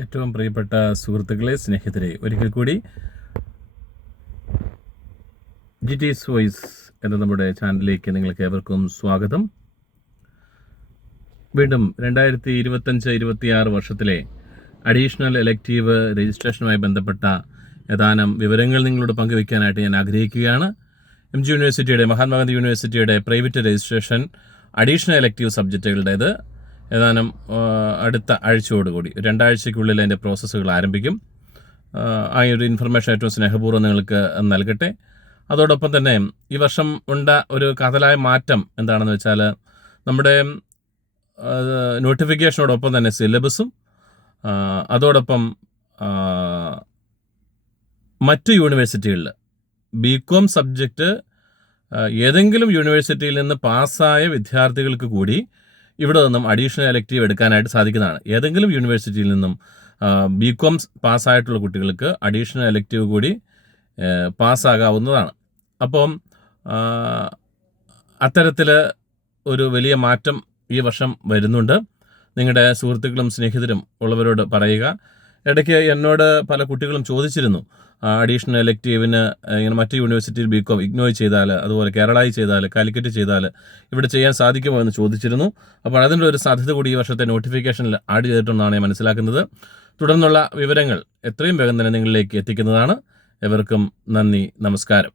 ഏറ്റവും പ്രിയപ്പെട്ട സുഹൃത്തുക്കളെ, സ്നേഹിതരെ, ഒരിക്കൽ കൂടി GT's വോയിസ് എന്ന നമ്മുടെ ചാനലിലേക്ക് നിങ്ങൾക്ക് ഏവർക്കും സ്വാഗതം. വീണ്ടും 2025-26 വർഷത്തിലെ അഡീഷണൽ എലക്റ്റീവ് രജിസ്ട്രേഷനുമായി ബന്ധപ്പെട്ട ഏതാനും വിവരങ്ങൾ നിങ്ങളോട് പങ്കുവയ്ക്കാനായിട്ട് ഞാൻ ആഗ്രഹിക്കുകയാണ്. MG യൂണിവേഴ്സിറ്റിയുടെ, മഹാത്മാഗാന്ധി യൂണിവേഴ്സിറ്റിയുടെ പ്രൈവറ്റ് രജിസ്ട്രേഷൻ അഡീഷണൽ എലക്റ്റീവ് സബ്ജക്റ്റുകളുടേത് ഏതാനും അടുത്ത ആഴ്ചയോടുകൂടി 2 ആഴ്ചയ്ക്കുള്ളിൽ അതിൻ്റെ പ്രോസസ്സുകൾ ആരംഭിക്കും. ആ ഒരു ഇൻഫർമേഷൻ ഏറ്റവും സ്നേഹപൂർവ്വം നിങ്ങൾക്ക് നൽകട്ടെ. അതോടൊപ്പം തന്നെ ഈ വർഷം ഉണ്ട ഒരു കാതലായ മാറ്റം എന്താണെന്ന് വെച്ചാൽ, നമ്മുടെ നോട്ടിഫിക്കേഷനോടൊപ്പം തന്നെ സിലബസും അതോടൊപ്പം മറ്റ് യൂണിവേഴ്സിറ്റികളിൽ BCom സബ്ജക്റ്റ് ഏതെങ്കിലും യൂണിവേഴ്സിറ്റിയിൽ നിന്ന് പാസ്സായ വിദ്യാർത്ഥികൾക്ക് കൂടി ഇവിടെ നിന്നും അഡീഷണൽ എലക്റ്റീവ് എടുക്കാനായിട്ട് സാധിക്കുന്നതാണ്. ഏതെങ്കിലും യൂണിവേഴ്സിറ്റിയിൽ നിന്നും BCom പാസ്സായിട്ടുള്ള കുട്ടികൾക്ക് അഡീഷണൽ എലക്റ്റീവ് കൂടി പാസ്സാകാവുന്നതാണ്. അപ്പം അത്തരത്തിൽ ഒരു വലിയ മാറ്റം ഈ വർഷം വരുന്നുണ്ട്. നിങ്ങളുടെ സുഹൃത്തുക്കളും സ്നേഹിതരും ഉള്ളവരോട് പറയുക. ഇടയ്ക്ക് എന്നോട് പല കുട്ടികളും ചോദിച്ചിരുന്നു, അഡീഷണൽ എലക്റ്റീവിന് ഇങ്ങനെ മറ്റ് യൂണിവേഴ്സിറ്റിയിൽ BCom ഇഗ്നോയ് ചെയ്താൽ, അതുപോലെ കേരളയിൽ ചെയ്താൽ, കാലിക്കറ്റ് ചെയ്താൽ ഇവിടെ ചെയ്യാൻ സാധിക്കുമോ എന്ന് ചോദിച്ചിരുന്നു. അപ്പോൾ അതിൻ്റെ ഒരു സാധ്യത കൂടി ഈ വർഷത്തെ നോട്ടിഫിക്കേഷനിൽ ആഡ് ചെയ്തിട്ടുണ്ടെന്നാണ് ഞാൻ മനസ്സിലാക്കുന്നത്. തുടർന്നുള്ള വിവരങ്ങൾ എത്രയും വേഗം തന്നെ നിങ്ങളിലേക്ക് എത്തിക്കുന്നതാണ്. എവർക്കും നന്ദി, നമസ്കാരം.